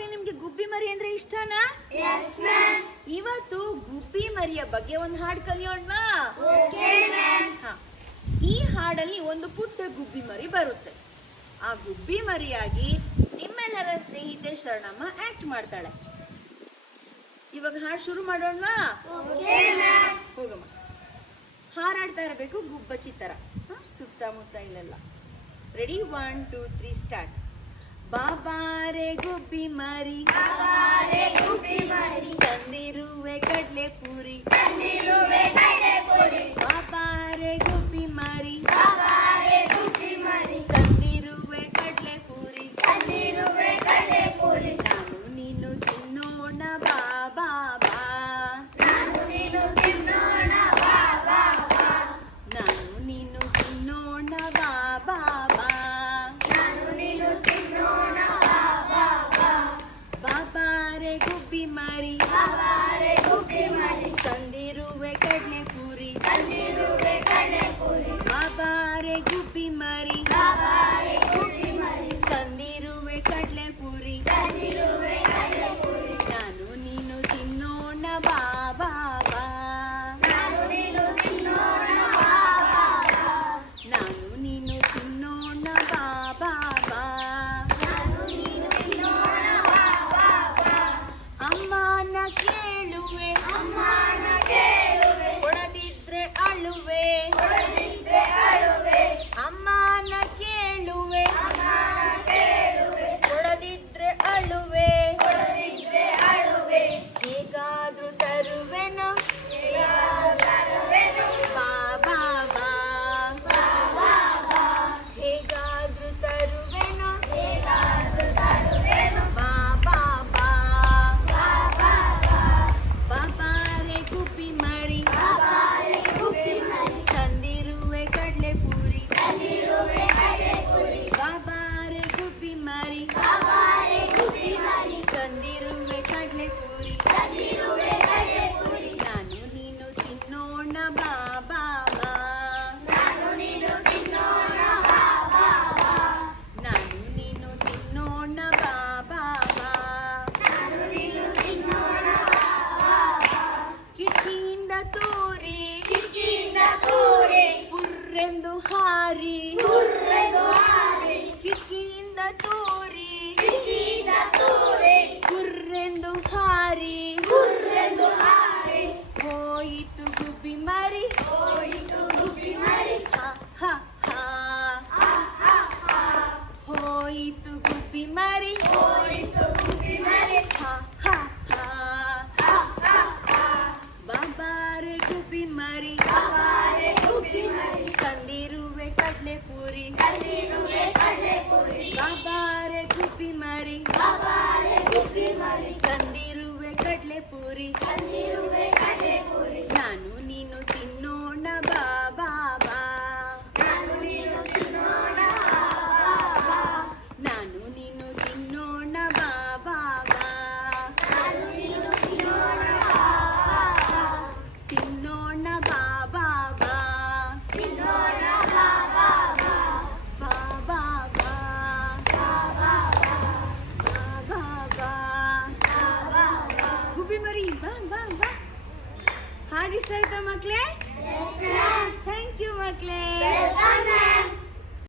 ಮಕ್ಳೇ ನಿಮ್ಗೆ ಗುಬ್ಬಿ ಮರಿ ಅಂದ್ರೆ ಇಷ್ಟನಾ? ಇವತ್ತು ಗುಬ್ಬಿ ಮರಿಯ ಬಗ್ಗೆ ಒಂದು ಹಾಡು ಕಲಿಯೋಣ ಹಾ. ಈ ಹಾಡಲ್ಲಿ ಒಂದು ಪುಟ್ಟ ಗುಬ್ಬಿ ಮರಿ ಬರುತ್ತೆ. ಆ ಗುಬ್ಬಿ ಮರಿಯಾಗಿ ನಿಮ್ಮೆಲ್ಲರ ಸ್ನೇಹಿತೆ ಶರಣಮ್ಮ ಆಕ್ಟ್ ಮಾಡ್ತಾಳೆ. ಇವಾಗ ಹಾಡು ಶುರು ಮಾಡೋಣ ಹೋಗಮ್ಮ. ಹಾರಾಡ್ತಾ ಇರಬೇಕು ಗುಬ್ಬಚ್ಚಿ ತರ? ಸುತ್ತಮುತ್ತ ಇಲ್ಲೆಲ್ಲ. Ready one two three start ಬಾಬಾರೆ ಗುಬ್ಬಿ ಮರಿ ತಂದಿರುವೆ ಕಡ್ಲೆ ಪೂರಿ ಬಾಬಾರೆ ಕಡ್ಲೆ ಪೂರಿ ಬಾಬಾರೆ ಗುಬ್ಬಿ ಮರಿ ತಂದಿರುವೆ ಕಡ್ಲೆ ಪೂರಿ ಕಿಟಕಿಯಿಂದ ತೂರಿ ಪುರ್ರೆಂದು ಹಾರಿ ಕಿಟಕಿಯಿಂದ ಮರಿ ತಂದಿರುವೆ ಕಡ್ಲೆ ಪೂರಿ ಮಾಡಿ ಇಷ್ಟ ಆಯ್ತಾ ಮಕ್ಳೇ ಥ್ಯಾಂಕ್ ಯು ಮಕ್ಳೇ